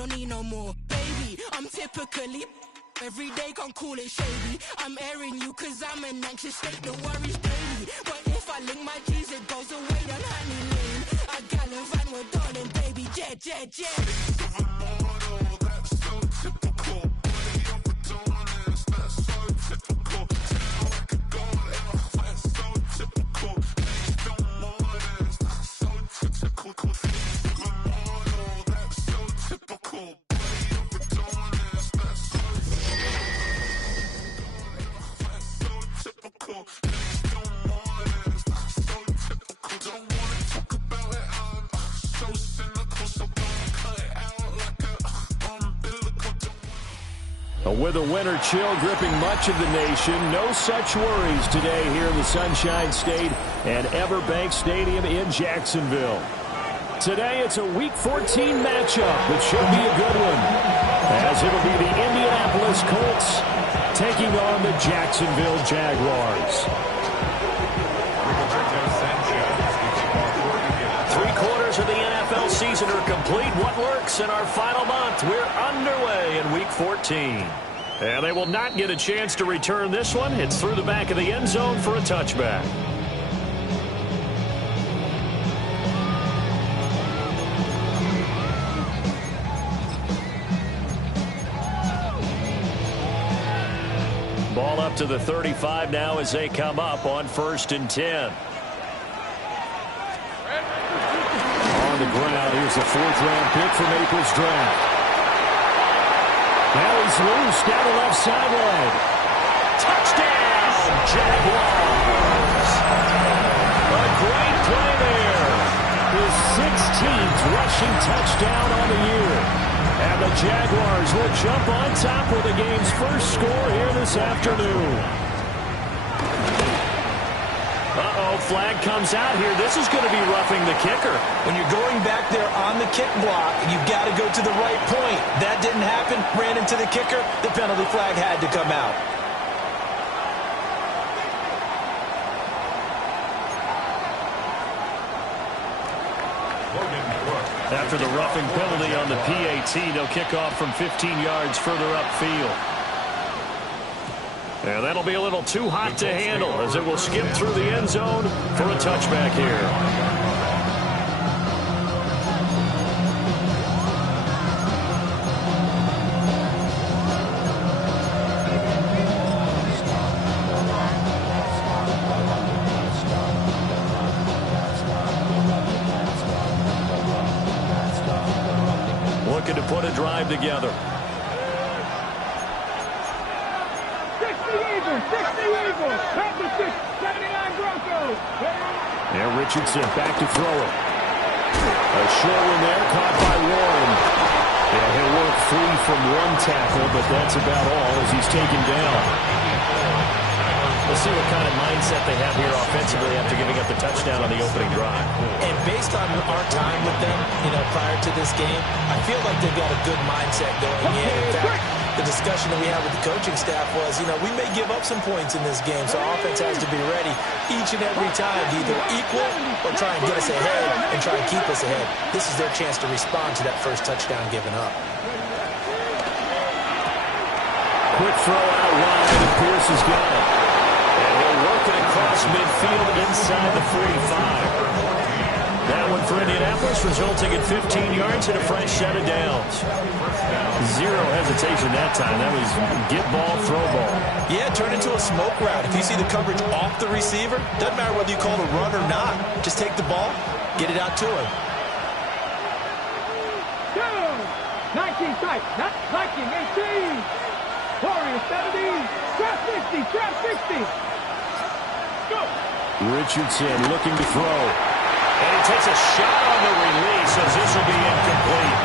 don't need no more. Baby, I'm typically every day, can't call it shady. I'm airing you cause I'm an anxious state, the worries daily. But if I link my G's, it goes away, then honey lane. I gallivant with darling, baby, jet, jet, jet. That's so typical. Body of Adonis, that's so typical. Tell like a goddess, that's so typical. Please don't mind us, that's so typical. That's so typical. Body of Adonis, that's so typical. Please don't mind us, that's so typical. Don't wanna talk about it, I'm so cynical, so don't cut it out like a umbilical. With a winter chill gripping much of the nation, no such worries today here in the Sunshine State and Everbank Stadium in Jacksonville. Today it's a Week 14 matchup, which should be a good one, as it'll be the Indianapolis Colts taking on the Jacksonville Jaguars. 3/4 of the NFL season are complete. What works in our final month? We're underway in Week 14. And they will not get a chance to return this one. It's through the back of the end zone for a touchback. Ball up to the 35 now as they come up on 1st and 10. On the ground, here's the 4th-round pick from April's draft. Now he's loose down the left sideline. Touchdown, Jaguars! A great play there. His 16th rushing touchdown on the year. And the Jaguars will jump on top with the game's first score here this afternoon. Uh-oh, flag comes out here. This is going to be roughing the kicker. When you're going back there on the kick block, you've got to go to the right point. That didn't happen. Ran into the kicker. The penalty flag had to come out. After the roughing penalty on the PAT, they'll kick off from 15 yards further upfield. And that'll be a little too hot to handle as it will skip through the end zone for a touchback here. Looking to put a drive together. 60 Eagles, 76, 79 Broncos. And Richardson back to throw it. A short one there, caught by Warren. And he'll work free from one tackle, but that's about all as he's taken down. We'll see what kind of mindset they have here offensively after giving up the touchdown on the opening drive. And based on our time with them, prior to this game, I feel like they've got a good mindset going in. In fact, the discussion that we had with the coaching staff was, we may give up some points in this game, so our offense has to be ready each and every time to either equal or try and get us ahead and try and keep us ahead. This is their chance to respond to that first touchdown given up. Quick throw out wide, and Pierce has got it. And he'll work it across midfield inside the 45. That one for Indianapolis, resulting in 15 yards and a fresh set of downs. Zero hesitation that time. That was get ball, throw ball. Yeah, turn into a smoke route. If you see the coverage off the receiver, doesn't matter whether you call it a run or not. Just take the ball, get it out to him. 19 tight, not 19, 18. Warriors 70, trap 60, trap 60. Go. Richardson looking to throw. And he takes a shot on the release as this will be incomplete.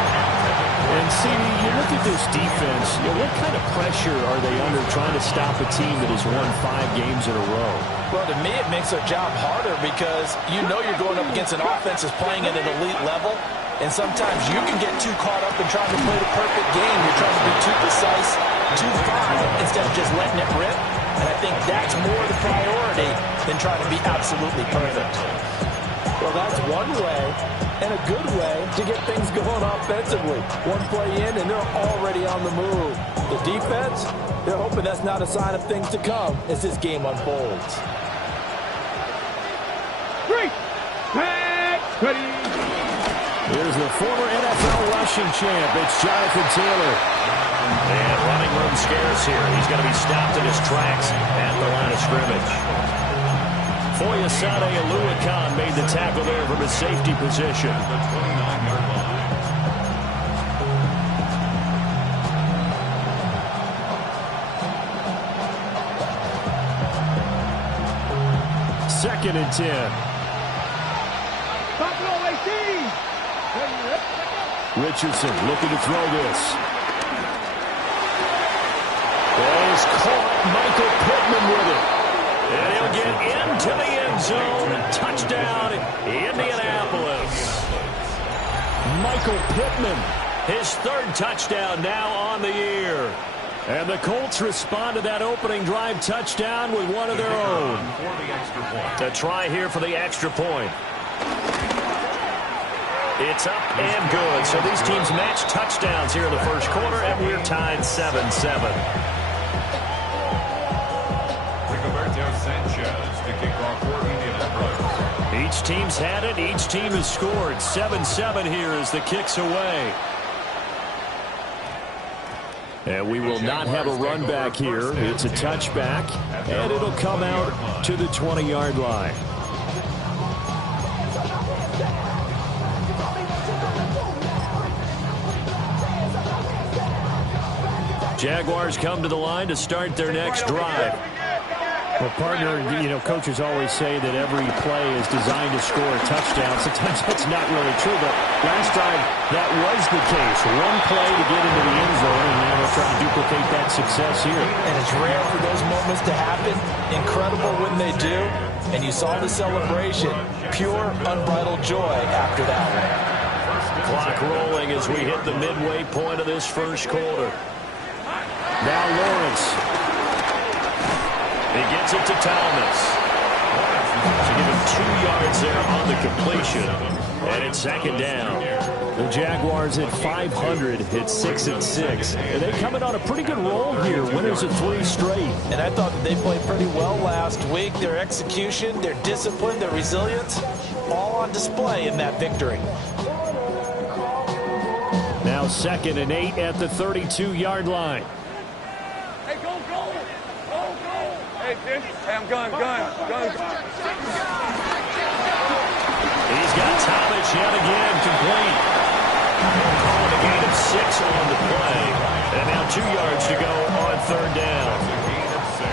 And see, you look at this defense, what kind of pressure are they under trying to stop a team that has won 5 games in a row? Well, to me, it makes their job harder because you're going up against an offense that's playing at an elite level. And sometimes you can get too caught up in trying to play the perfect game. You're trying to be too precise, too fine, instead of just letting it rip. And I think that's more the priority than trying to be absolutely perfect. Well, that's one way and a good way to get things going offensively. One play in, and they're already on the move. The defense, they're hoping that's not a sign of things to come as this game unfolds. 3, back, ready. Here's the former NFL rushing champ. It's Jonathan Taylor. And running room scarce here. He's going to be stopped in his tracks at the line of scrimmage. Foyesade Oluwakan made the tackle there from his safety position. Second and 10. Top row 18. Richardson looking to throw this. He's caught. Michael Pittman with it. And he'll get into the end zone. Touchdown, Indianapolis. Michael Pittman, his third touchdown now on the year. And the Colts respond to that opening drive touchdown with one of their own. A try here for the extra point. It's up and good. So these teams match touchdowns here in the first quarter, and we're tied 7-7. Each team's had it. Each team has scored. 7-7 here as the kick's away. And we will not have a run back here. It's a touchback, and it'll come out to the 20-yard line. Jaguars come to the line to start their next drive. Well, partner, coaches always say that every play is designed to score a touchdown. Sometimes that's not really true, but last drive, that was the case. One play to get into the end zone, and now they'll try to duplicate that success here. And it's rare for those moments to happen. Incredible when they do. And you saw the celebration. Pure, unbridled joy after that one. Clock rolling as we hit the midway point of this first quarter. Now Lawrence. He gets it to Thomas. So give him 2 yards there on the completion. And it's second down. The Jaguars at 500 hit 6-6. And they coming on a pretty good roll here. Winners of 3 straight. And I thought that they played pretty well last week. Their execution, their discipline, their resilience, all on display in that victory. Now 2nd and 8 at the 32-yard line. Hey, go. Hey, I'm gun. He's got Thomas yet again complete. Calling a gain of 6 on the play. And now 2 yards to go on third down.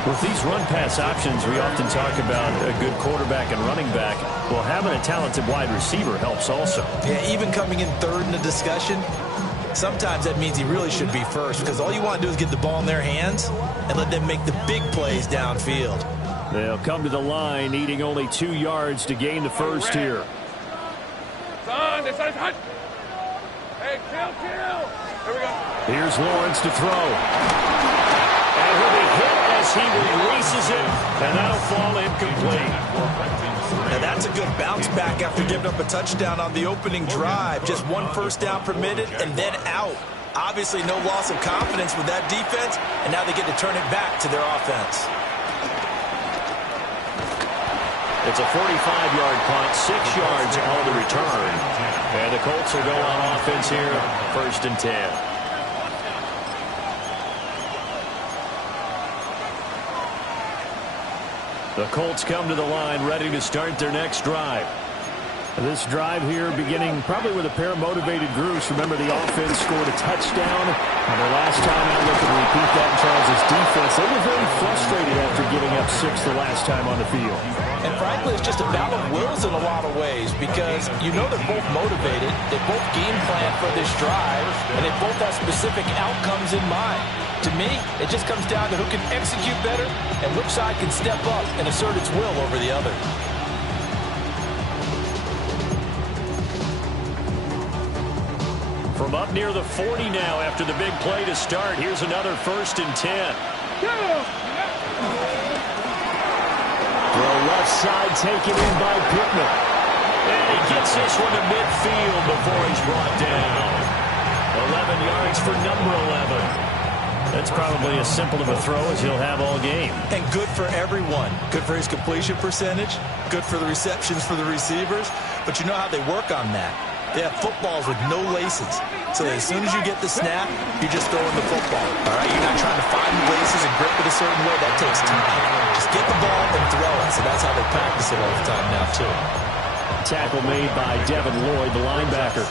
With these run-pass options, we often talk about a good quarterback and running back. Well, having a talented wide receiver helps also. Yeah, even coming in third in the discussion, sometimes that means he really should be first, because all you want to do is get the ball in their hands and let them make the big plays downfield. They'll come to the line, needing only 2 yards to gain the first here. This is hot. Hey, kill. Here we go. Here's Lawrence to throw. And he'll be hit as he releases it, and that'll fall incomplete. Now that's a good bounce back after giving up a touchdown on the opening drive. Just 1 first down permitted and then out. Obviously no loss of confidence with that defense, and now they get to turn it back to their offense. It's a 45-yard punt, 6 yards on the return. And the Colts will go on offense here, 1st and 10. The Colts come to the line ready to start their next drive. This drive here beginning probably with a pair of motivated groups. Remember, the offense scored a touchdown. And their last time out, looking to repeat that in Charles' defense. They were very frustrated after giving up 6 the last time on the field. And frankly, it's just a battle of wills in a lot of ways, because you know they're both motivated. They both game plan for this drive, and they both have specific outcomes in mind. To me, it just comes down to who can execute better and which side can step up and assert its will over the other. From up near the 40 now after the big play to start. Here's another 1st and 10. Throw left side taken in by Pittman. And he gets this one to midfield before he's brought down. 11 yards for number 11. That's probably as simple of a throw as he'll have all game. And good for everyone. Good for his completion percentage. Good for the receptions for the receivers. But you know how they work on that. They have footballs with no laces. So that as soon as you get the snap, you're just throwing the football. All right? You're not trying to find the laces and grip it a certain way. That takes time. Just get the ball and throw it. So that's how they practice it all the time now, too. Tackle made by Devin Lloyd, the linebacker.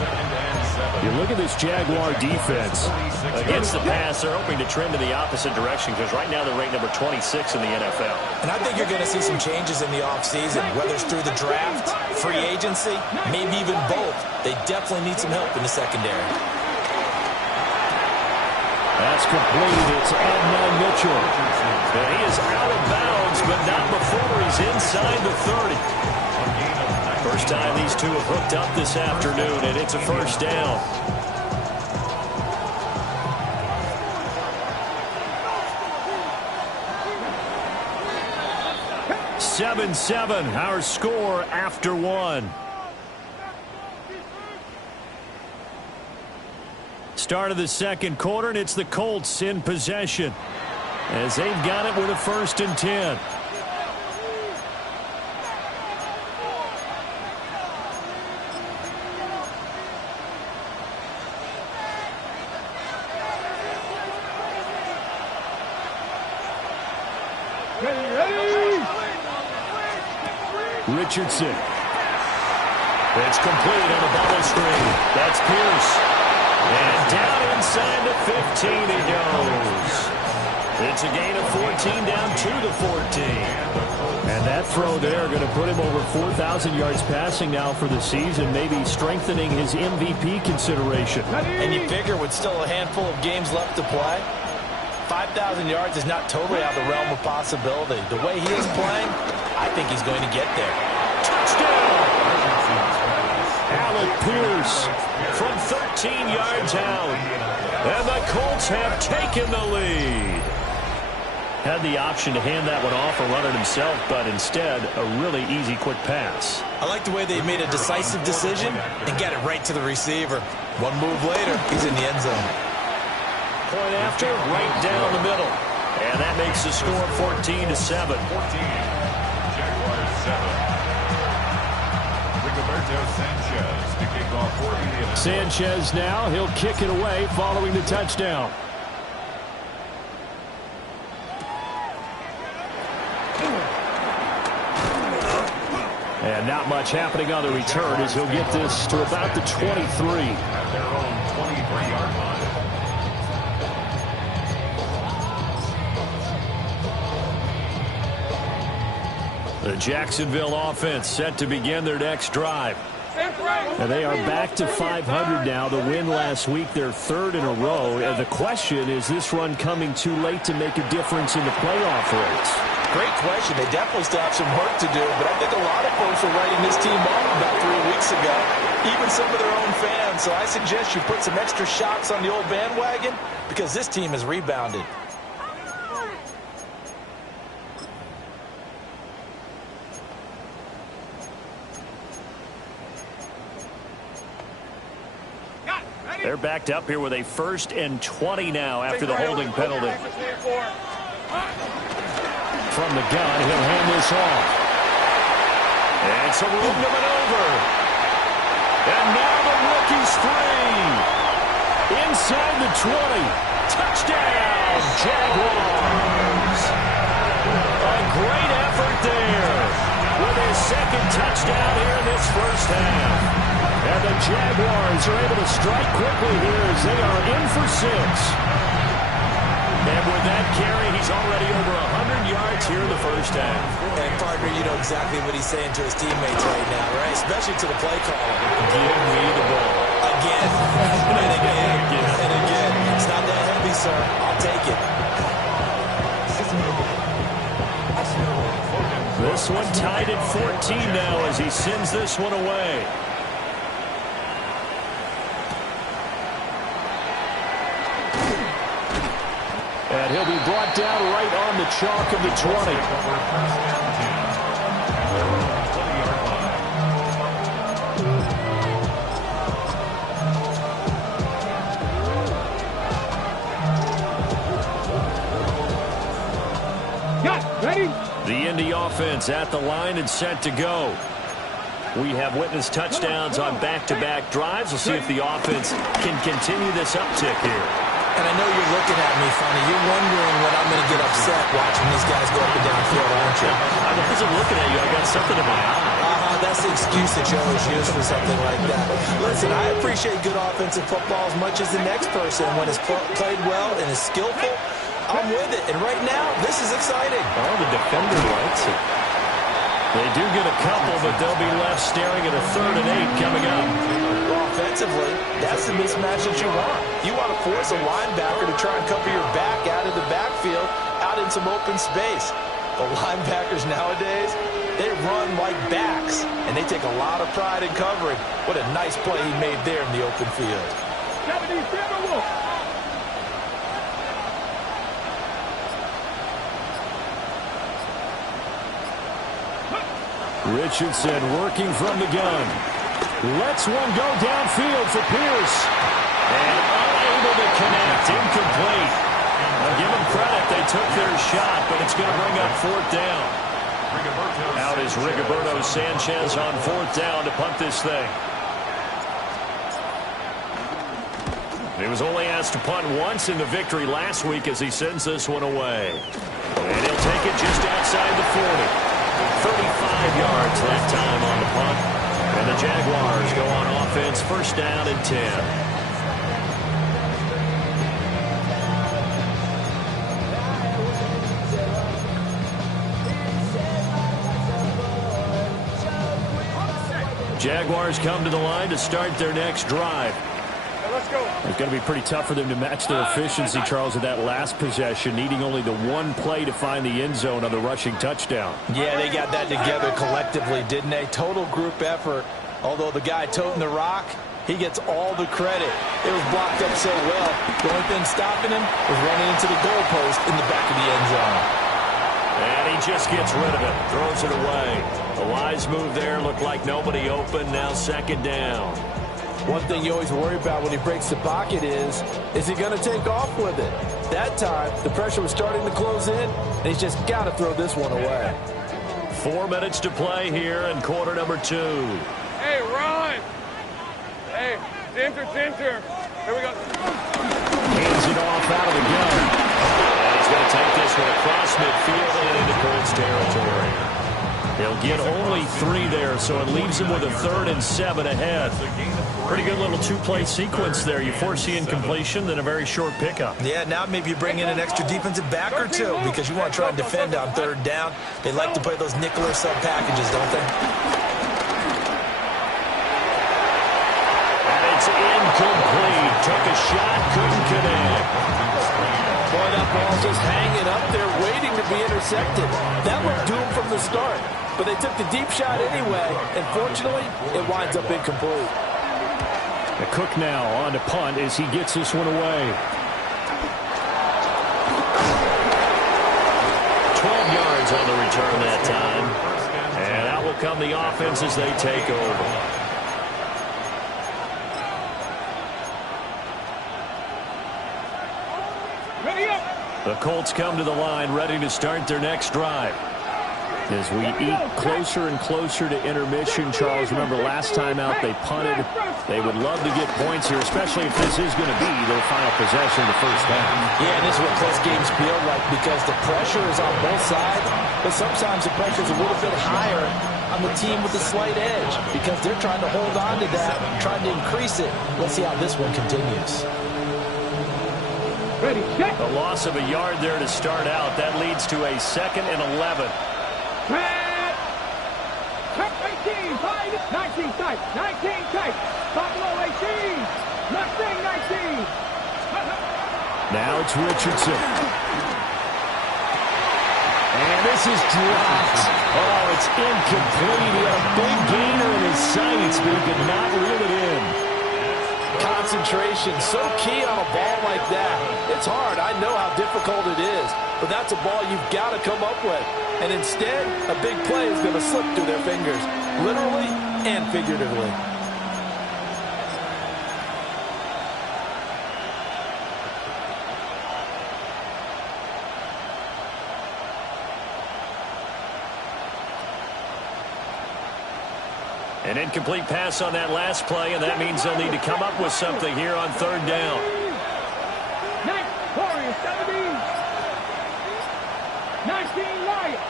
You look at this Jaguar defense. Against the pass, they're hoping to trend in the opposite direction because right now they're ranked number 26 in the NFL. And I think you're going to see some changes in the offseason, whether it's through the draft, free agency, maybe even both. They definitely need some help in the secondary. That's complete. It's Adnan Mitchell. And he is out of bounds, but not before he's inside the 30. First time these two have hooked up this afternoon, and it's a first down. 7-7, our score after one. Start of the second quarter, and it's the Colts in possession as they've got it with a 1st and 10. Richardson. It's complete on a bubble screen. That's Pierce. And down inside the 15 he goes. It's a gain of 14 down to the 14. And that throw there going to put him over 4,000 yards passing now for the season, maybe strengthening his MVP consideration. And you figure with still a handful of games left to play, 5,000 yards is not totally out of the realm of possibility. The way he is playing, I think he's going to get there. Touchdown! Alec Pierce from 13 yards out. And the Colts have taken the lead. Had the option to hand that one off or run it himself, but instead, a really easy, quick pass. I like the way they made a decisive decision and got it right to the receiver. One move later, he's in the end zone. Point after, right down the middle. And that makes the score 14-7. 7. Sanchez now, he'll kick it away following the touchdown. And not much happening on the return as he'll get this to about the 23. At their own 23-yard line. The Jacksonville offense set to begin their next drive. And they are back to 500 now. The win last week, their 3rd in a row. And the question is this run coming too late to make a difference in the playoff race? Great question. They definitely still have some work to do, but I think a lot of folks were writing this team off about 3 weeks ago, even some of their own fans. So I suggest you put some extra shots on the old bandwagon because this team has rebounded. They're backed up here with a 1st and 20 now after the holding penalty. From the gun, he'll hand this off. And some room to maneuver. And now the rookie's free. Inside the 20. Touchdown, Jaguars. A great effort there with his 2nd touchdown here in this first half. And the Jaguars are able to strike quickly here as they are in for 6. And with that carry, he's already over 100 yards here in the first half. And, partner, you know exactly what he's saying to his teammates right now, right? Especially to the play caller. Give me the ball. Again. And again. And again. It's not that heavy, sir. I'll take it. This one tied at 14 now as he sends this one away. And he'll be brought down right on the chalk of the 20. the offense at the line and set to go. We have witnessed touchdowns on back-to-back drives. We'll see if the offense can continue this uptick here. And I know you're looking at me funny. You're wondering when I'm going to get upset watching these guys go up and down field, aren't you? I wasn't looking at you. I got something in my eye. That's the excuse that you always use for something like that. Listen, I appreciate good offensive football as much as the next person. When it's played well and is skillful, I'm with it. And right now, this is exciting. Oh, the defender likes it. They do get a couple, but they'll be left staring at a 3rd and 8 coming up. Well, offensively, that's the mismatch that you want. You want to force a linebacker to try and cover your back out of the backfield, out in some open space. The linebackers nowadays, they run like backs, and they take a lot of pride in covering. What a nice play he made there in the open field. Richardson working from the gun. Lets one go downfield for Pierce. And unable to connect. Incomplete. Now give them credit. They took their shot, but it's going to bring up 4th down. Out is Rigoberto Sanchez on 4th down to punt this thing. He was only asked to punt once in the victory last week as he sends this one away. And he'll take it just outside the 40. 35 yards that time on the punt. And the Jaguars go on offense, 1st down and 10. Jaguars come to the line to start their next drive. Let's go. It's going to be pretty tough for them to match their efficiency, Charles, with that last possession, needing only the one play to find the end zone on the rushing touchdown. Yeah, they got that together collectively, didn't they? Total group effort. Although the guy toting the rock, he gets all the credit. It was blocked up so well. The only thing stopping him was running into the goalpost in the back of the end zone. And he just gets rid of it, throws it away. The wise move there, looked like nobody open, now 2nd down. One thing you always worry about when he breaks the pocket is he going to take off with it? That time, the pressure was starting to close in, and he's just got to throw this one away. 4 minutes to play here in quarter number 2. Hey, run! Hey, center. Here we go. Hands it off out of the gun. And he's going to take this one across midfield and into Colts territory. He'll get only 3 there, so it leaves him with a 3rd and 7 ahead. Pretty good little 2-play sequence there. You force the incompletion, then a very short pickup. Yeah, now maybe you bring in an extra defensive back or two because you want to try and defend on 3rd down. They like to play those nickel or sub packages, don't they? And it's incomplete. Took a shot, couldn't connect. Boy, that ball's just hanging up there waiting to be intercepted. That looked doomed from the start. But they took the deep shot anyway, and fortunately, it winds up incomplete. The Cook now on to punt as he gets this one away. 12 yards on the return that time. And out will come the offense as they take over. Ready up. The Colts come to the line ready to start their next drive. As we eat closer and closer to intermission, Charles, remember last time out they punted. They would love to get points here, especially if this is going to be their final possession of the first half. Yeah, and this is what close games feel like because the pressure is on both sides, but sometimes the pressure is a little bit higher on the team with the slight edge because they're trying to hold on to that, trying to increase it. Let's see how this one continues. Ready, set. The loss of a yard there to start out. That leads to a 2nd and 11. Red. Check 18, 19 tight, 19 tight. Top below 18. Nothing, 19. Now it's Richardson. And this is dropped. Oh, it's incomplete. He had a big gainer in his sights, but he could not reel it in. Concentration, so key on a ball like that. It's hard. I know how difficult it is, but that's a ball you've got to come up with. And instead, a big play is going to slip through their fingers, literally and figuratively. An incomplete pass on that last play, and that means they'll need to come up with something here on third down. Next, Warriors, 17. 19, Lions.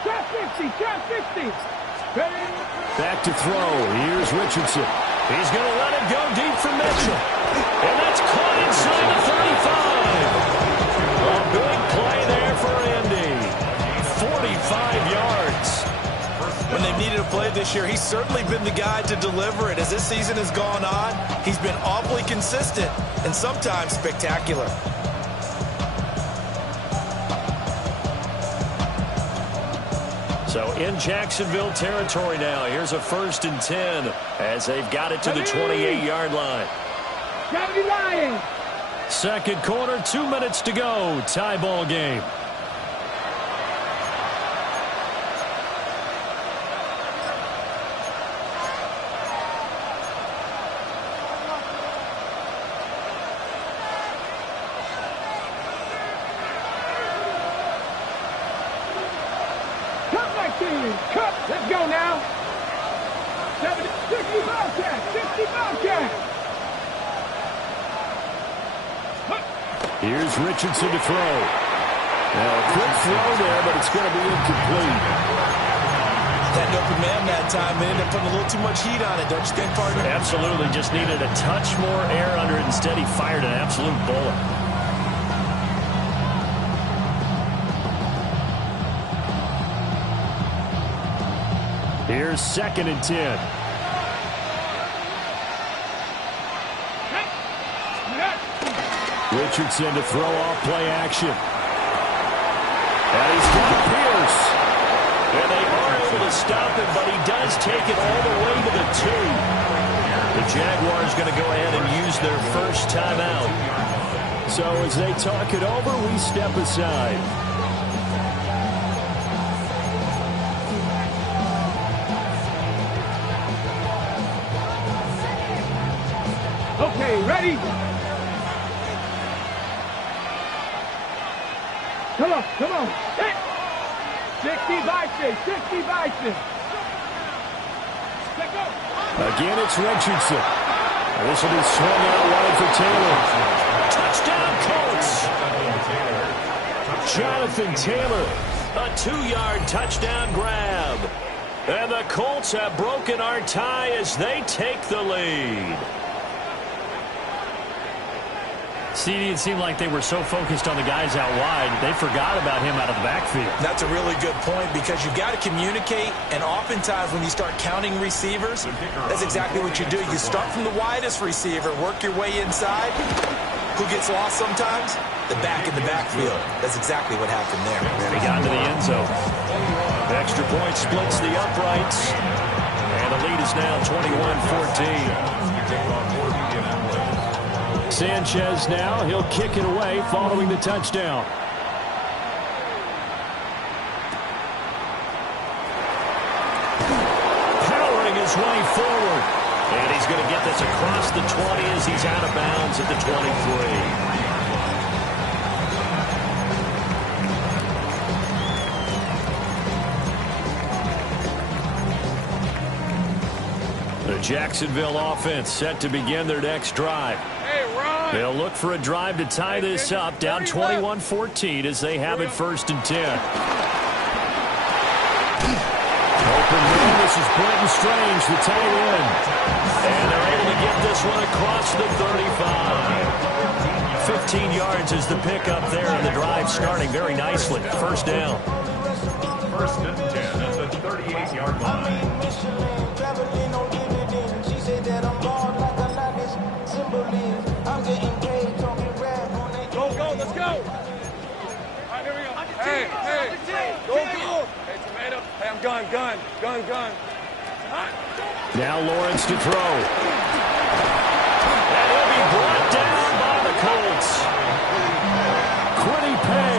Trap 50, trap 50. Ready? Back to throw. Here's Richardson. He's going to let it go deep for Mitchell. And that's caught inside the 35. A big play there for Andy. 45 yards. When they've needed a play this year, he's certainly been the guy to deliver it. As this season has gone on, he's been awfully consistent and sometimes spectacular. So in Jacksonville territory now. Here's a 1st and 10 as they've got it to the 28-yard line. Second quarter, 2 minutes to go. Tie ball game. Cut. Let's go now. 70, 65 catch. 65 catch. Here's Richardson to throw. Now a quick throw there, but it's going to be incomplete. That open man that time, they ended up putting a little too much heat on it, don't you think, partner? Absolutely. Just needed a touch more air under it. Instead, he fired an absolute bullet. Here's 2nd and 10. Richardson to throw off play action. And he's got Pierce. And they are able to stop him, but he does take it all the way to the 2. The Jaguars going to go ahead and use their first timeout. So as they talk it over, we step aside. Okay, ready? Come on, come on. Hit! 60 Bison, 60 Bison. Let go. Again, it's Richardson. This will be swung out wide for Taylor. Touchdown, Colts. Jonathan Taylor, a 2-yard touchdown grab. And the Colts have broken our tie as they take the lead. CD, it seemed like they were so focused on the guys out wide, they forgot about him out of the backfield. That's a really good point because you've got to communicate, and oftentimes when you start counting receivers, that's exactly what you do. You start from the widest receiver, work your way inside. Who gets lost sometimes? The back in the backfield. That's exactly what happened there. And he got into the end zone. Extra point splits the uprights. And the lead is now 21-14. Sanchez now, he'll kick it away following the touchdown. Powering his way forward. And he's going to get this across the 20 as he's out of bounds at the 23. The Jacksonville offense set to begin their next drive. They'll look for a drive to tie this up, down 21-14 as they have it 1st and 10. Open man, this is Brenton Strange, the tight end. And they're able to get this one across the 35. 15 yards is the pickup there, and the drive starting very nicely. 1st down. 1st and 10 at the 38-yard line. Let's go. All right, here we go. Hey, go. Hey, Tomato. Hey, I'm gun. Now Lawrence to throw. And he'll be brought down by the Colts. Quiddy Pay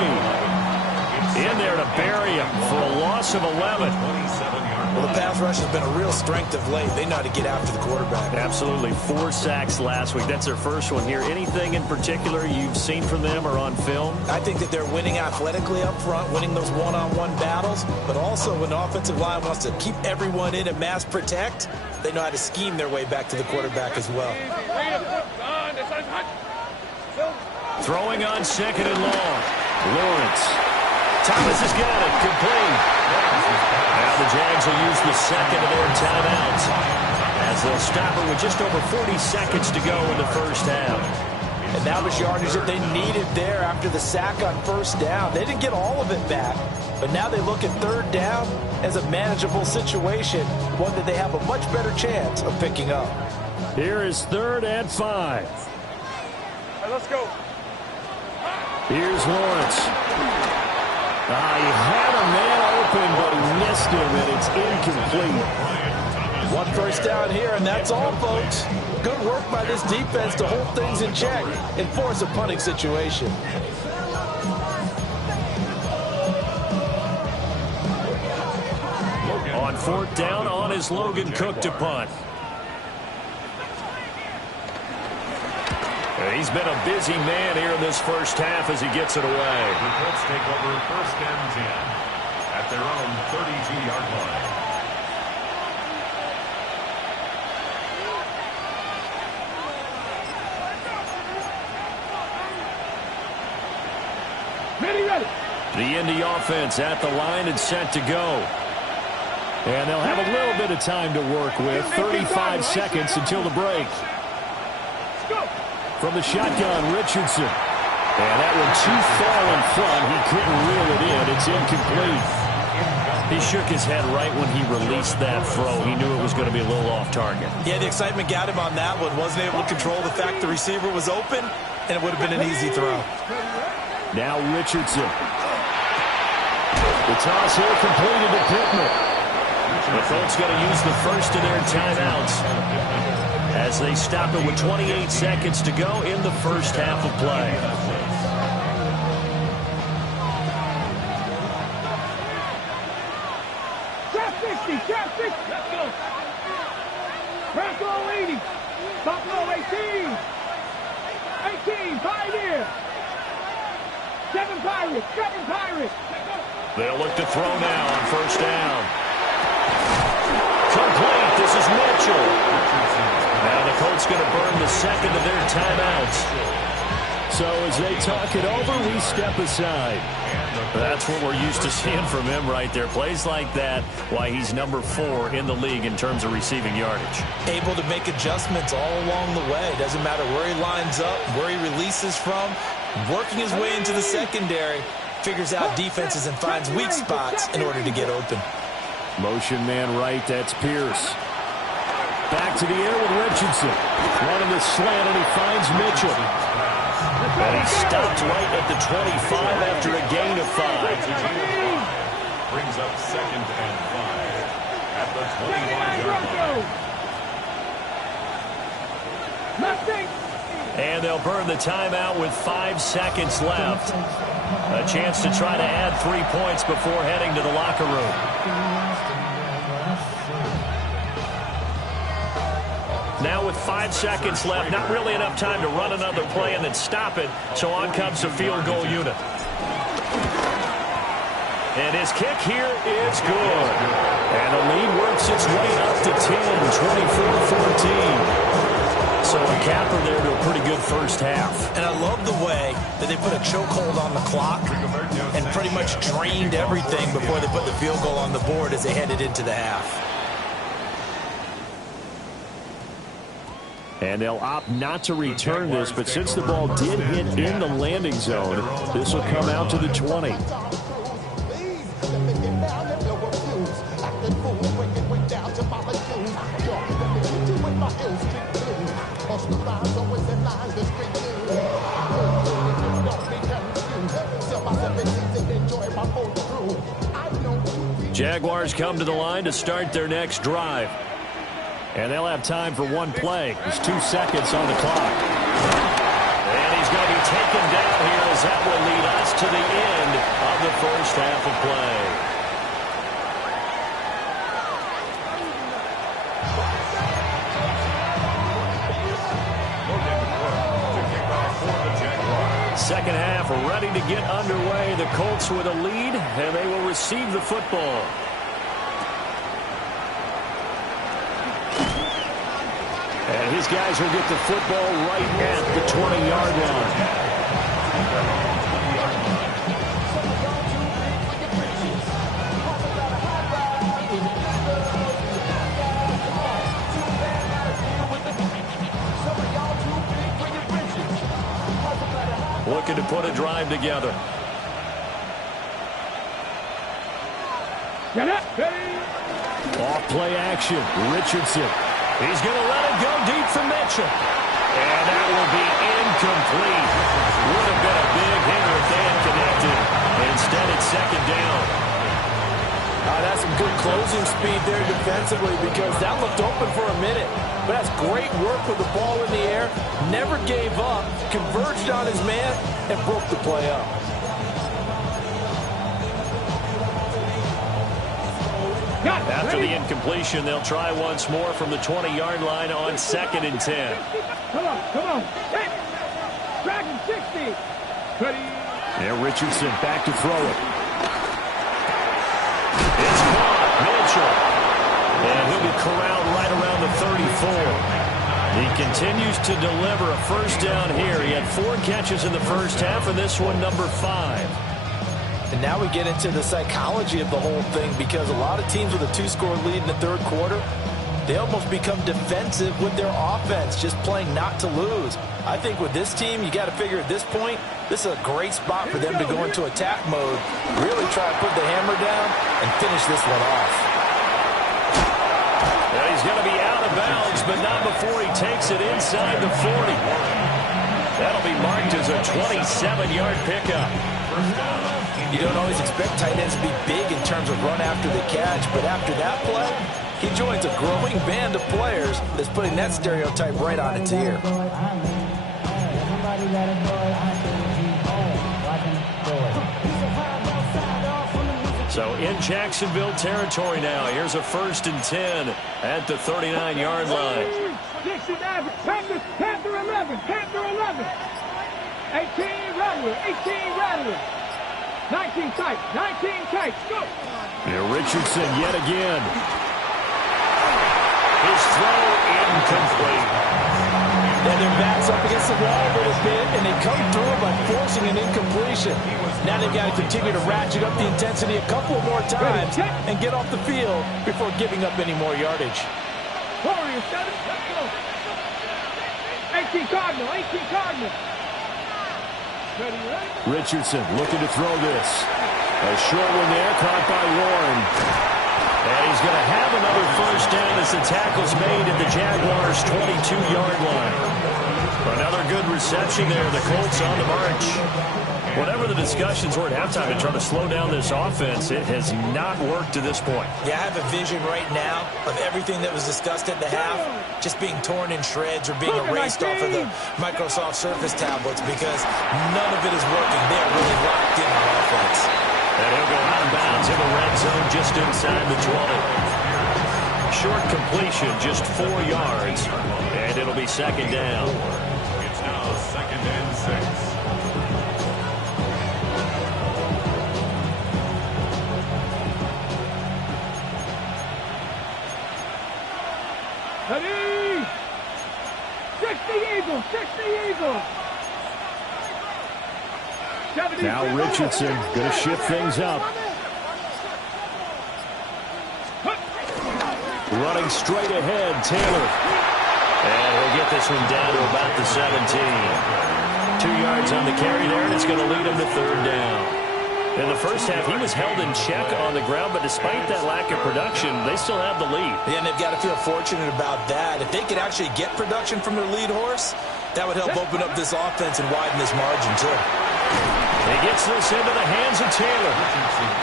in there to bury him for a loss of 11. 27 yards. Well, the pass rush has been a real strength of late. They know how to get after the quarterback. Absolutely. 4 sacks last week. That's their first one here. Anything in particular you've seen from them or on film? I think that they're winning athletically up front, winning those one-on-one battles, but also when the offensive line wants to keep everyone in and mass protect, they know how to scheme their way back to the quarterback as well. Throwing on 2nd and long. Lawrence. Thomas has got it. Complete. Now the Jags will use the second of their timeouts as they'll stop it with just over 40 seconds to go in the first half. And that was yardage that they needed there after the sack on first down. They didn't get all of it back, but now they look at third down as a manageable situation, one that they have a much better chance of picking up. Here is 3rd and 5. All right, let's go. Here's Lawrence. He had a man open, but he missed him, and it's incomplete. 1 first down here, and that's all, folks. Good work by this defense to hold things in check and force a punting situation. On 4th down, on is Logan Cook to punt. He's been a busy man here in this first half as he gets it away. The Colts take over 1st and 10 at their own 32-yard line. The Indy offense at the line and set to go. And they'll have a little bit of time to work with. 35 seconds until the break. From the shotgun, Richardson. And that one too far in front. He couldn't reel it in. It's incomplete. He shook his head right when he released that throw. He knew it was going to be a little off target. Yeah, the excitement got him on that one. Wasn't able to control the fact the receiver was open, and it would have been an easy throw. Now Richardson. The toss here completed to Pittman. The Colts going to use the first of their timeouts as they stop it with 28 seconds to go in the first half of play. Trap 60, trap 60. Let's go. Trap low 80. Top low 18. 18, Pioneer. 7 Pirates, 7 Pirates. They'll look to throw now on first down. Complete. This is Mitchell. Now the Colts going to burn the second of their timeouts. So as they talk it over, we step aside. That's what we're used to seeing from him right there. Plays like that, why he's number 4 in the league in terms of receiving yardage. Able to make adjustments all along the way. Doesn't matter where he lines up, where he releases from. Working his way into the secondary, figures out defenses and finds weak spots in order to get open. Motion man right, that's Pierce. Back to the air with Richardson. Running the slant, and he finds Mitchell. And he stopped right at the 25 after a gain of 5. Brings up 2nd and 5 at the 21-yard line. And they'll burn the timeout with 5 seconds left. A chance to try to add 3 points before heading to the locker room. Now with 5 seconds left, not really enough time to run another play and then stop it, so on comes the field goal unit. And his kick here is good. And the lead works its way up to 10, 24-14. So a capper there to a pretty good first half. And I love the way that they put a chokehold on the clock and pretty much drained everything before they put the field goal on the board as they headed into the half. And they'll opt not to return this, but since the ball did hit in the landing zone, this will come out to the 20. Jaguars come to the line to start their next drive. And they'll have time for one play. There's 2 seconds on the clock. And he's going to be taken down here as that will lead us to the end of the first half of play. Second half ready to get underway. The Colts with a lead, and they will receive the football. And his guys will get the football right at the 20-yard line. Looking to put a drive together. Off play action. Richardson. He's going to let it go deep for Mitchell. And that will be incomplete. Would have been a big hitter if they had connected. Instead, it's second down. That's some good closing speed there defensively because that looked open for a minute. But that's great work with the ball in the air. Never gave up. Converged on his man and broke the play up. After the incompletion, they'll try once more from the 20-yard line on 2nd and 10. Come on. Drag him 60. There, Richardson back to throw it. It's caught. Mitchell. And he'll be corralled right around the 34. He continues to deliver a first down here. He had 4 catches in the first half, and this one number 5. And now we get into the psychology of the whole thing because a lot of teams with a 2-score lead in the third quarter, they almost become defensive with their offense, just playing not to lose. I think with this team, you got to figure at this point, this is a great spot for them to go into attack mode, really try to put the hammer down and finish this one off. Well, he's going to be out of bounds, but not before he takes it inside the 40. That'll be marked as a 27-yard pickup. You don't always expect tight ends to be big in terms of run after the catch, but after that play, he joins a growing band of players that's putting that stereotype right on its ear. So in Jacksonville territory now, here's a 1st and 10 at the 39-yard line. Panther 11. 18 Relwil. 19 tight. Go. Here Richardson yet again. His throw incomplete. And their backs up against the wall a little bit, and they come through by forcing an incompletion. Now they've got to continue to ratchet up the intensity a couple more times and get off the field before giving up any more yardage. Warriors, 18 Cardinal. Richardson looking to throw this. A short one there, caught by Warren. And he's going to have another first down as the tackle's made at the Jaguars' 22-yard line. Another good reception there. The Colts on the march. Whatever the discussions were at halftime to try to slow down this offense, it has not worked to this point. Yeah, I have a vision right now of everything that was discussed at the half just being torn in shreds or being erased off of the Microsoft Surface tablets because none of it is working. They are really locked in on offense. And he'll go out of bounds in the red zone just inside the 20. Short completion, just 4 yards, and it'll be second down. It's now 2nd and 6. Ready? 60 Eagles. Now Richardson going to shift things up. Running straight ahead, Taylor. And he'll get this one down to about the 17. 2 yards on the carry there, and it's going to lead him to 3rd down. In the first half, he was held in check on the ground, but despite that lack of production, they still have the lead. Yeah, and they've got to feel fortunate about that. If they could actually get production from their lead horse, that would help open up this offense and widen this margin, too. He gets this into the hands of Taylor.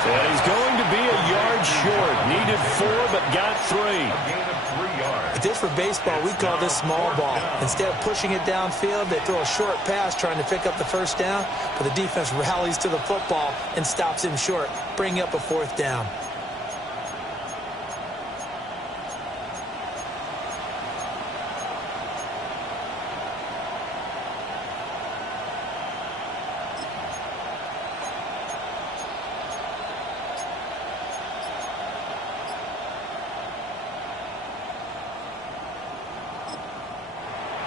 And he's going to be a yard short. Needed 4, but got 3. If this were baseball, we'd call this small ball. Instead of pushing it downfield, they throw a short pass trying to pick up the first down, but the defense rallies to the football and stops him short, bringing up a 4th down.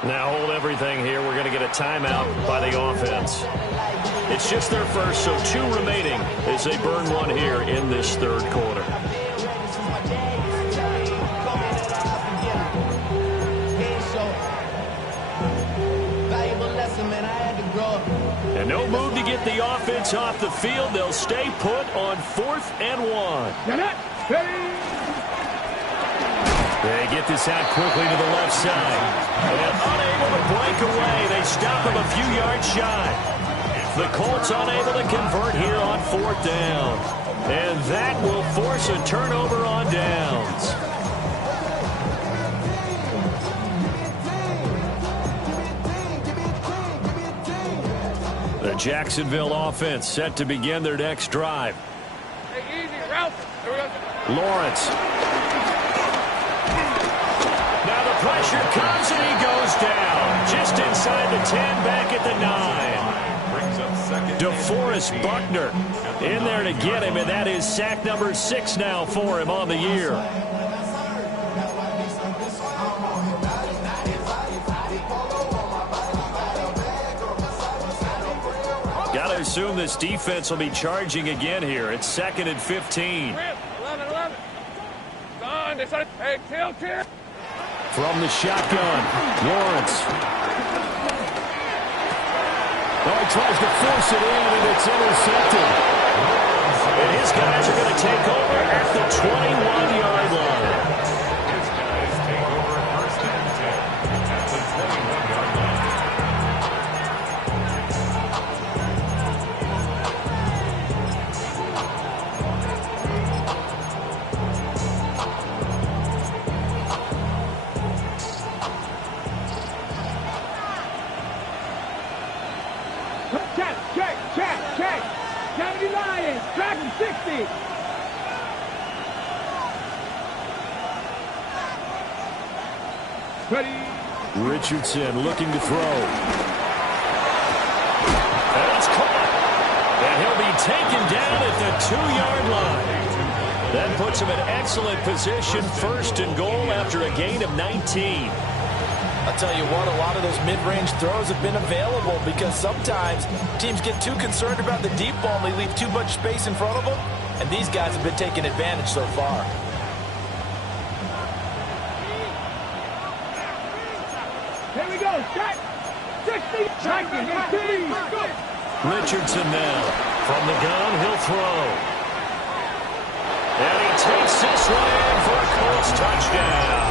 Now hold everything here. We're going to get a timeout by the offense. It's just their first, so 2 remaining as they burn 1 here in this third quarter. And no move to get the offense off the field. They'll stay put on 4th and 1. They get this out quickly to the left side. And unable to break away. They stop him a few yards shy. The Colts unable to convert here on 4th down. And that will force a turnover on downs. The Jacksonville offense set to begin their next drive. Hey, easy, Ralph. There we go. Lawrence. Now the pressure comes and he goes down. Just inside the 10, back at the 9. DeForest Buckner in there to get him, and that is sack number 6 now for him on the year. Got to assume this defense will be charging again here. It's 2nd and 15. 11. Hey, kill. From the shotgun, Lawrence. Oh, he tries to force it in, and it's intercepted. And his guys are going to take over at the 21-yard line. His guys take over 1st and 10 at the 21-yard line. Check. 79, tracking 60. Ready. Richardson looking to throw. And it's caught. And he'll be taken down at the 2-yard line. That puts him in excellent position, 1st and goal after a gain of 19. I'll tell you what, a lot of those mid-range throws have been available because sometimes teams get too concerned about the deep ball and they leave too much space in front of them, and these guys have been taking advantage so far. Here we go, set. 60, tracking 18. Richardson now. From the gun, he'll throw. And he takes this one in for a Colts touchdown.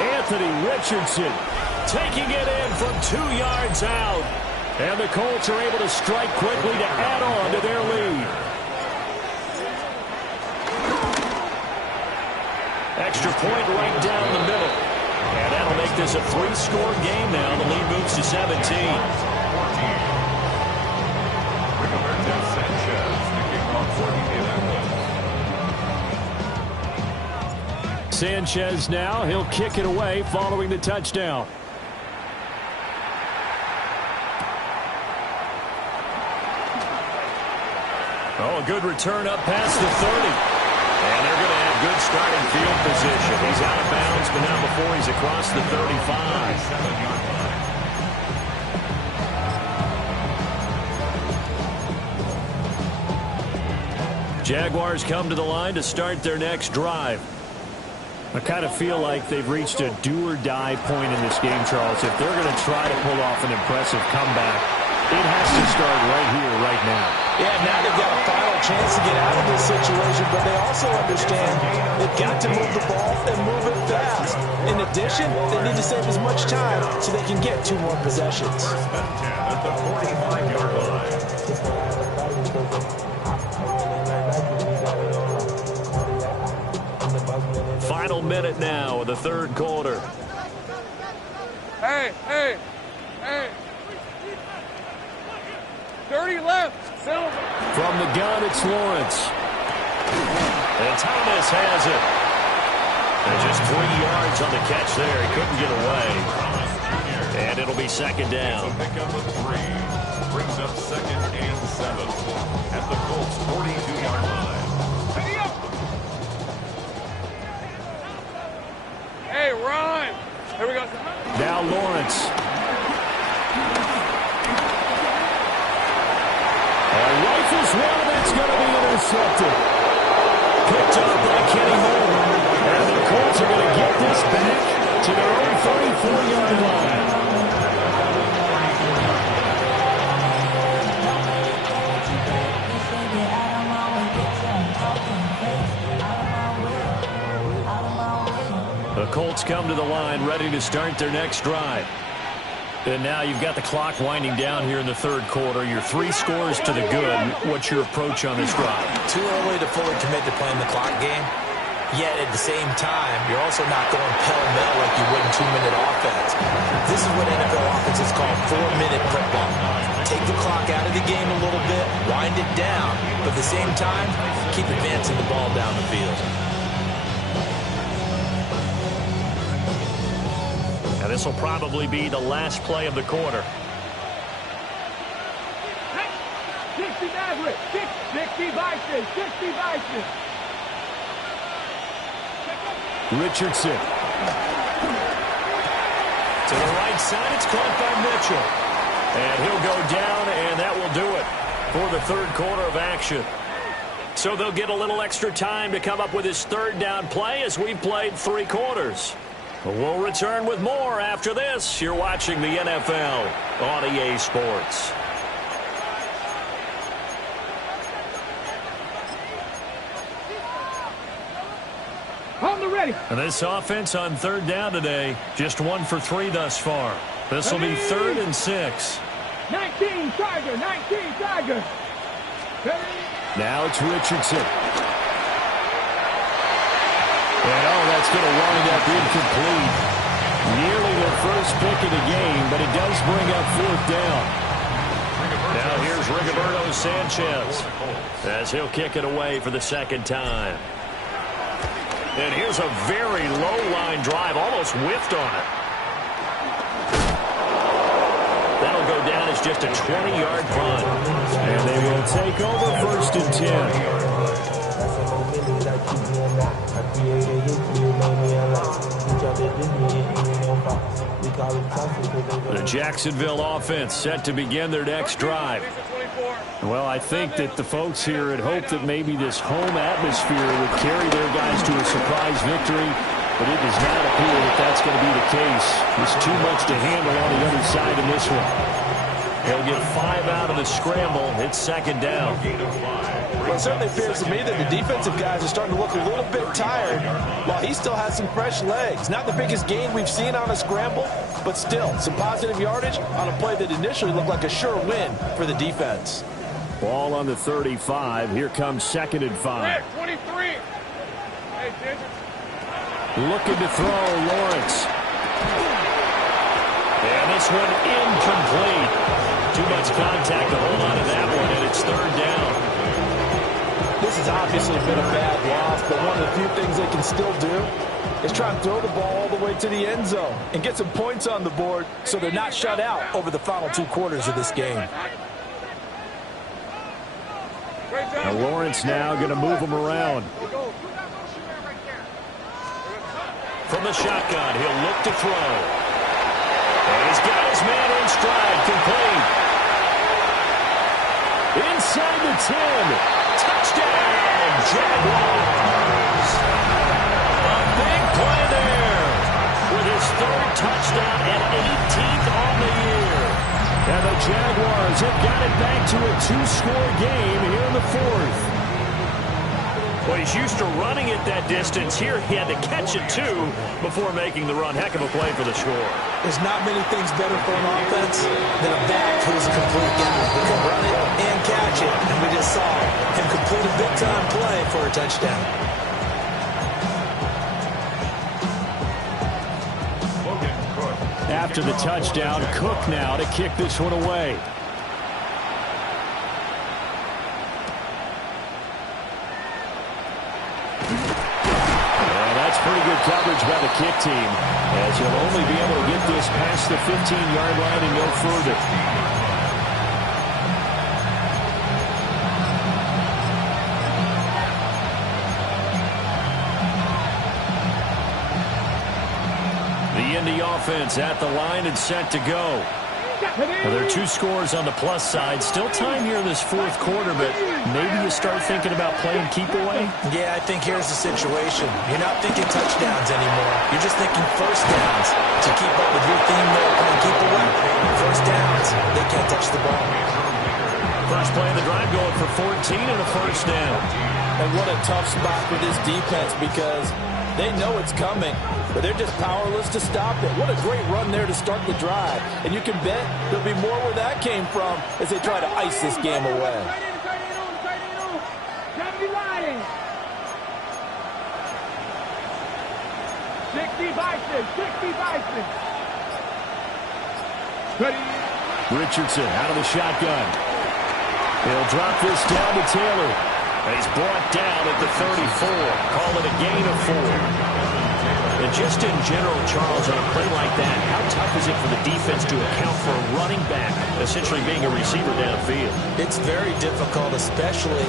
Anthony Richardson taking it in from 2 yards out. And the Colts are able to strike quickly to add on to their lead. Extra point right down the middle. And that'll make this a 3-score game now. The lead moves to 17. Sanchez now, he'll kick it away following the touchdown. Oh, a good return up past the 30. And they're going to have good starting field position. He's out of bounds, but not before he's across the 35. Jaguars come to the line to start their next drive. I kind of feel like they've reached a do-or-die point in this game, Charles. If they're going to try to pull off an impressive comeback, it has to start right here, right now. Yeah, now they've got a final chance to get out of this situation, but they also understand they've got to move the ball and move it fast. In addition, they need to save as much time so they can get 2 more possessions. At the 45-yard line. Final minute now of the third quarter. Hey. 30 left. Silver. From the gun, it's Lawrence. And Thomas has it. And just 3 yards on the catch there. He couldn't get away. And it'll be 2nd down. Pick up a 3. Brings up 2nd and 7 at the Colts 42-yard line. Hey, Ron. Here we go. Now Lawrence. And rifles one, that's going to be intercepted. Picked up by Kenny Moore. And the Colts are going to get this back to their own 34-yard line. The Colts come to the line ready to start their next drive. And now you've got the clock winding down here in the third quarter. Your 3 scores to the good. What's your approach on this drive? Too early to fully commit to playing the clock game. Yet at the same time, you're also not going pell-mell like you would in 2-minute offense. This is what NFL offenses call 4-minute football. Take the clock out of the game a little bit, wind it down, but at the same time, keep advancing the ball down the field. Now this will probably be the last play of the quarter. 60 Maverick, 60 Vices, 60 Vices. Richardson. To the right side, it's caught by Mitchell. And he'll go down, and that will do it for the third quarter of action. So they'll get a little extra time to come up with his third down play as we've played 3 quarters. We'll return with more after this. You're watching the NFL on EA Sports. And this offense on third down today, just 1 for 3 thus far. This will be 3rd and 6. 19 Tiger, 19 Tiger. Now it's Richardson. And that's going to wind up incomplete. Nearly their first pick of the game, but it does bring up 4th down. Now here's Rigoberto Sanchez as he'll kick it away for the 2nd time. And here's a very low-line drive, almost whiffed on it. That'll go down as just a 20-yard punt. And they will take over 1st and 10. The Jacksonville offense set to begin their next drive. Well, I think that the folks here had hoped that maybe this home atmosphere would carry their guys to a surprise victory, but it does not appear that that's going to be the case. There's too much to handle on the other side in this one. He'll get 5 out of the scramble. It's 2nd down. Well, it certainly appears to me that the defensive guys are starting to look a little bit tired while he still has some fresh legs. Not the biggest gain we've seen on a scramble, but still some positive yardage on a play that initially looked like a sure win for the defense. Ball on the 35. Here comes 2nd and 5. 23. Hey, looking to throw, Lawrence. And this one incomplete. Too much contact to hold on to that one, and it's 3rd down. This has obviously been a bad loss, but one of the few things they can still do is try and throw the ball all the way to the end zone and get some points on the board so they're not shut out over the final 2 quarters of this game. Now Lawrence now going to move him around. From the shotgun, he'll look to throw. And he's got his man in stride, complete. Inside the 10. Touchdown, Jaguars. A big play there with his 3rd touchdown and 18th on the year. And the Jaguars have got it back to a 2-score game here in the 4th. Well, he's used to running it that distance. Here he had to catch it, too, before making the run. Heck of a play for the score. There's not many things better for an offense than a back who's a complete guy. He can run it and catch it. And we just saw him complete a big-time play for a touchdown. After the touchdown, Cook now to kick this one away. Well, that's pretty good coverage by the kick team, as he'll only be able to get this past the 15-yard line and no further. The begin the offense at the line and set to go. Well, there are 2 scores on the plus side. Still time here in this fourth quarter, but maybe you start thinking about playing keep away? Yeah, I think here's the situation. You're not thinking touchdowns anymore. You're just thinking first downs. To keep up with your theme there, playing keep away, first downs, they can't touch the ball. First play of the drive going for 14 and a first down. And what a tough spot for this defense because they know it's coming, but they're just powerless to stop it. What a great run there to start the drive. And you can bet there'll be more where that came from as they try to ice this game away. Richardson out of the shotgun. He'll drop this down to Taylor. He's brought down at the 34. Call it a gain of 4. And just in general, Charles, on a play like that, how tough is it for the defense to account for a running back essentially being a receiver downfield? It's very difficult, especially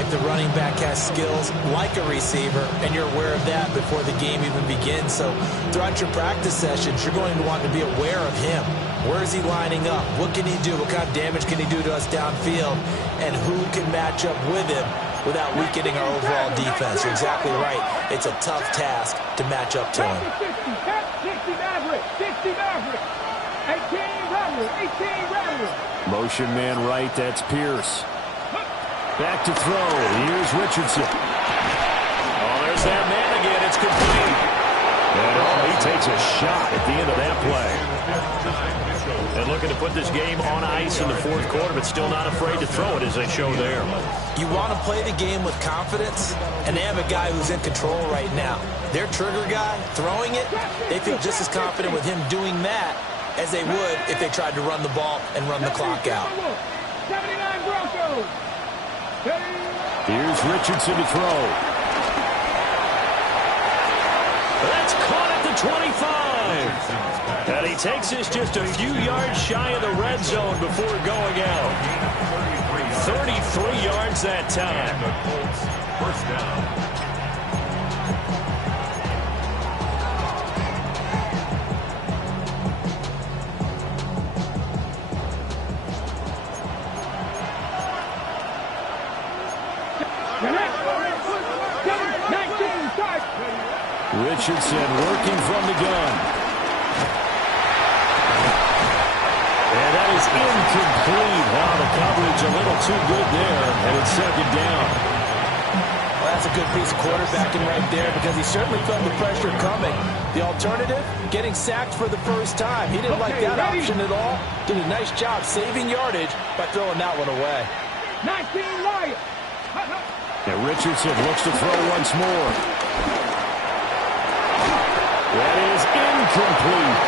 if the running back has skills like a receiver, and you're aware of that before the game even begins. So throughout your practice sessions, you're going to want to be aware of him. Where is he lining up? What can he do? What kind of damage can he do to us downfield? And who can match up with him without weakening our overall defense? You're exactly right. It's a tough task to match up to him. 18 Motion man right, that's Pierce. Back to throw. Here's Richardson. Oh, there's that man again. It's complete. And he takes a shot at the end of that play. And looking to put this game on ice in the fourth quarter, but still not afraid to throw it as they show there. You want to play the game with confidence, and they have a guy who's in control right now. Their trigger guy, throwing it, they feel just as confident with him doing that as they would if they tried to run the ball and run the clock out. 79 Broncos. Here's Richardson to throw. That's caught at the 25. And he takes this just a few yards shy of the red zone before going out. 33 yards that time. First down. Richardson working from the gun. And that is incomplete. Wow, the coverage a little too good there, and it's second down. Well, that's a good piece of quarterbacking right there because he certainly felt the pressure coming. The alternative, getting sacked for the first time. He didn't like that option at all. Did a nice job saving yardage by throwing that one away. 19 Lions. And Richardson looks to throw once more. That is incomplete.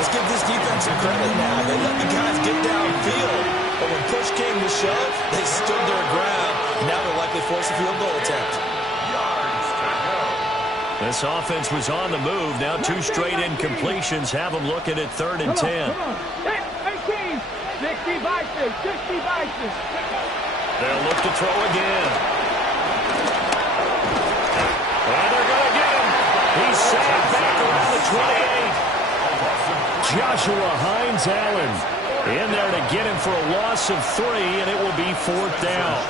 Let's give this defense some credit now. They let the guys get downfield, but when push came to shove, they stood their ground. Now they're likely forced a field goal attempt. This offense was on the move. Now 2 straight incompletions have them looking at 3rd and 10. 18, 60 Vikings, 60 Vikings. They'll look to throw again. And they're going to get him. He's sacked back around the 28. Joshua Hines-Allen in there to get him for a loss of 3, and it will be 4th down.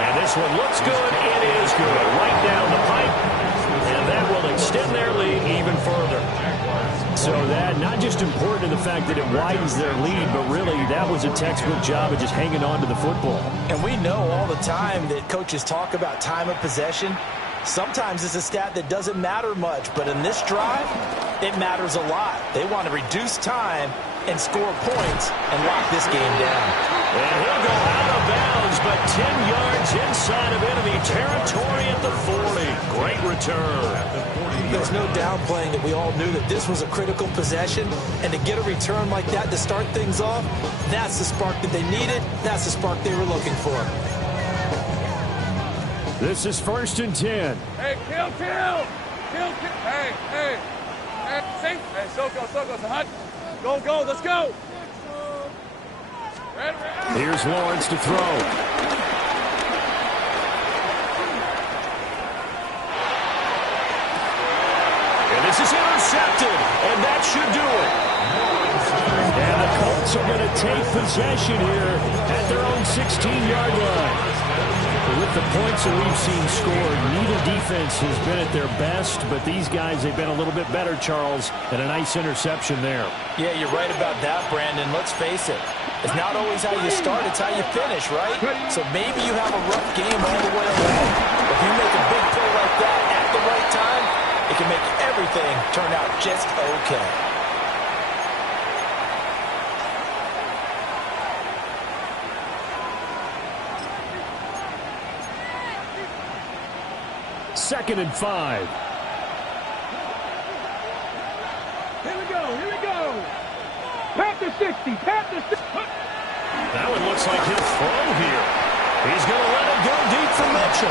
And this one looks good. It is good. Right down the pipe. And that will extend their lead even further. So that, not just important in the fact that it widens their lead, but really that was a textbook job of just hanging on to the football. And we know all the time that coaches talk about time of possession. Sometimes it's a stat that doesn't matter much, but in this drive, it matters a lot. They want to reduce time and score points and lock this game down. And he'll go out of bounds, but 10 yards inside of enemy territory at the 40. Great return. There's no downplaying that we all knew that this was a critical possession, and to get a return like that to start things off, that's the spark that they needed. That's the spark they were looking for. This is 1st and 10. Hey, kill. Hey, see? Hey, so hot. Go, let's go. Red. Here's Lawrence to throw. This is intercepted, and that should do it. And the Colts are going to take possession here at their own 16-yard line. With the points that we've seen scored, neither defense has been at their best, but these guys, they've been a little bit better, Charles, and a nice interception there. Yeah, you're right about that, Brandon. Let's face it. It's not always how you start, it's how you finish, right? So maybe you have a rough game all the way along. If you make a big play like that at the right time, it can make everything turn out just okay. Second and 5. Here we go, here we go. Panther 60, Panther 60. Now it looks like he'll throw here. He's going to let it go deep for Mitchell.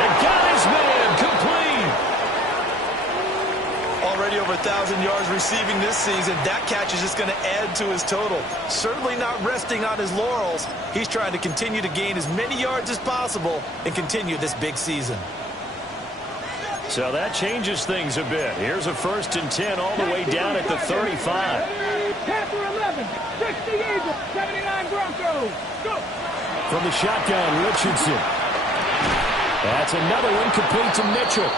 And got his man complete. Already over 1,000 yards receiving this season. That catch is just going to add to his total. Certainly not resting on his laurels. He's trying to continue to gain as many yards as possible and continue this big season. So that changes things a bit. Here's a 1st and 10 all the way down at the 35. Panther 11, 60 Eagles, 79 Broncos. Go. From the shotgun, Richardson. That's another one complete to Mitchell.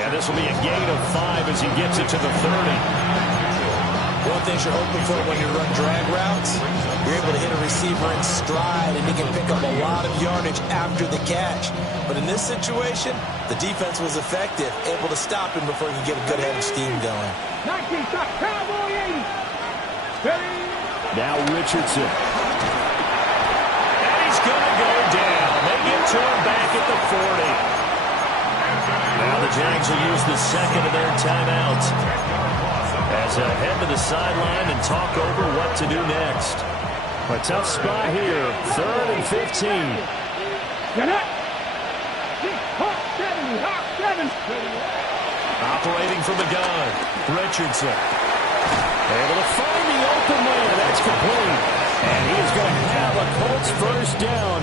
And this will be a gain of 5 as he gets it to the 30. One thing you're hoping for when you run drag routes, you're able to hit a receiver in stride and he can pick up a lot of yardage after the catch. But in this situation, the defense was effective, able to stop him before he could get a good head of steam going. 19 stop, Cowboy 80. Now Richardson. And he's going to go down. They get to him back at the 40. Now the Jags will use the second of their timeouts as they head to the sideline and talk over what to do next. A tough spot here, 3rd and 15. Get up. Hawk 70, Hawk 7. Operating from the gun, Richardson. Able to find the open man, that's complete. And he is going to have a Colts 1st down,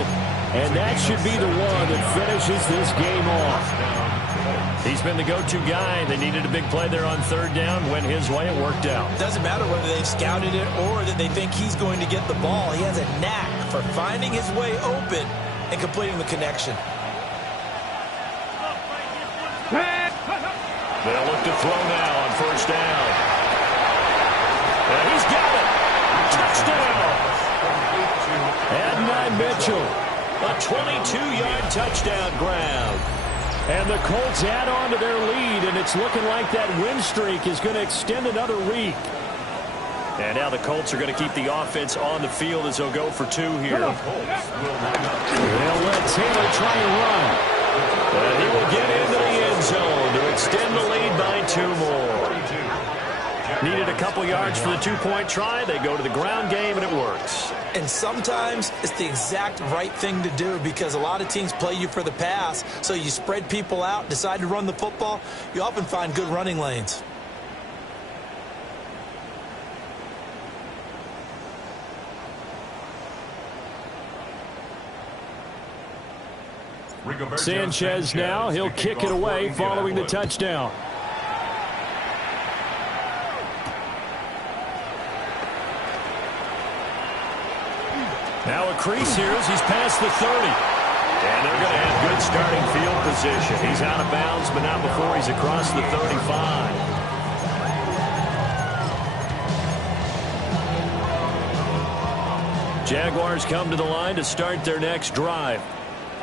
and that should be the one that finishes this game off. He's been the go-to guy. They needed a big play there on 3rd down. Went his way. It worked out. Doesn't matter whether they've scouted it or that they think he's going to get the ball. He has a knack for finding his way open and completing the connection. They'll look to throw now on 1st down. And he's got it. Touchdown. Adonai Mitchell. A 22-yard touchdown grab. And the Colts add on to their lead, and it's looking like that win streak is going to extend another week. And now the Colts are going to keep the offense on the field as they'll go for 2 here. They'll let Taylor try and run. And he will get into the end zone to extend the lead by 2 more. Needed a couple yards for the 2-point try. They go to the ground game, and it works. And sometimes it's the exact right thing to do because a lot of teams play you for the pass. So you spread people out, decide to run the football. You often find good running lanes. Sanchez now, he'll kick it away following the touchdown. Now a crease here as he's past the 30. And they're going to have good starting field position. He's out of bounds, but not before he's across the 35. Jaguars come to the line to start their next drive.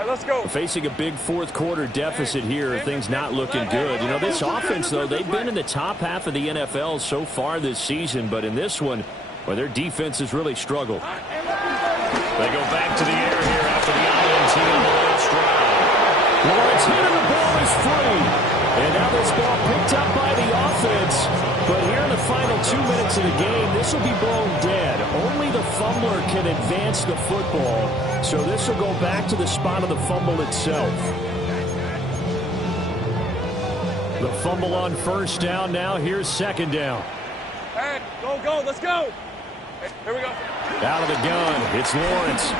Let's go. Facing a big 4th quarter deficit here, things not looking good. You know, this offense, though, they've been in the top half of the NFL so far this season, but in this one, well, their defense has really struggled. They go back to the air here after the INT on the last drive. Lawrence hitting the ball is free. And now this ball picked up by the offense. But here in the final 2 minutes of the game, this will be blown dead. Only the fumbler can advance the football. So this will go back to the spot of the fumble itself. The fumble on 1st down now. Here's 2nd down. Hey, go, go, let's go. Hey, here we go. Out of the gun, it's Lawrence.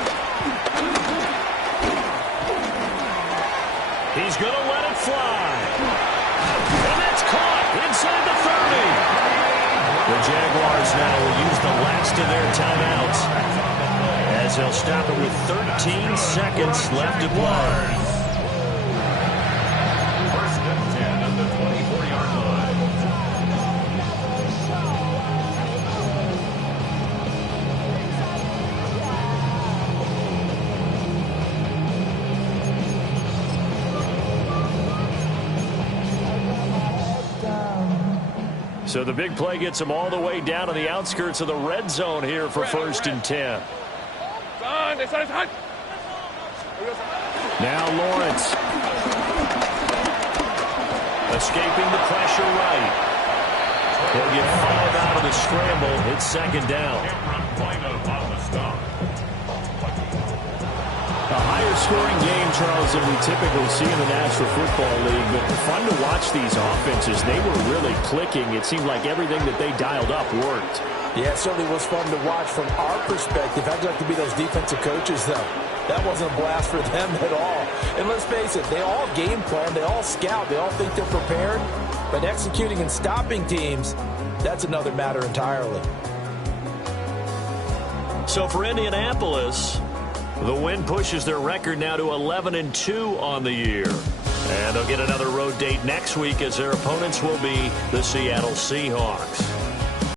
He's going to let it fly. And that's caught inside The Jaguars now will use the last of their timeouts as they'll stop it with 13 seconds left to play. First and 10 on the 24-yard line. So the big play gets them all the way down to the outskirts of the red zone here for first and 10. Now Lawrence. Escaping the pressure right. He'll get 5 out of the scramble. It's second down. A higher scoring game, Charles, than we typically see in the National Football League, but fun to watch these offenses. They were really clicking. It seemed like everything that they dialed up worked. Yeah, it certainly was fun to watch from our perspective. I'd like to be those defensive coaches, though. That wasn't a blast for them at all. And let's face it, they all game plan, they all scout, they all think they're prepared. But executing and stopping teams, that's another matter entirely. So for Indianapolis, the win pushes their record now to 11-2 on the year. And they'll get another road date next week as their opponents will be the Seattle Seahawks.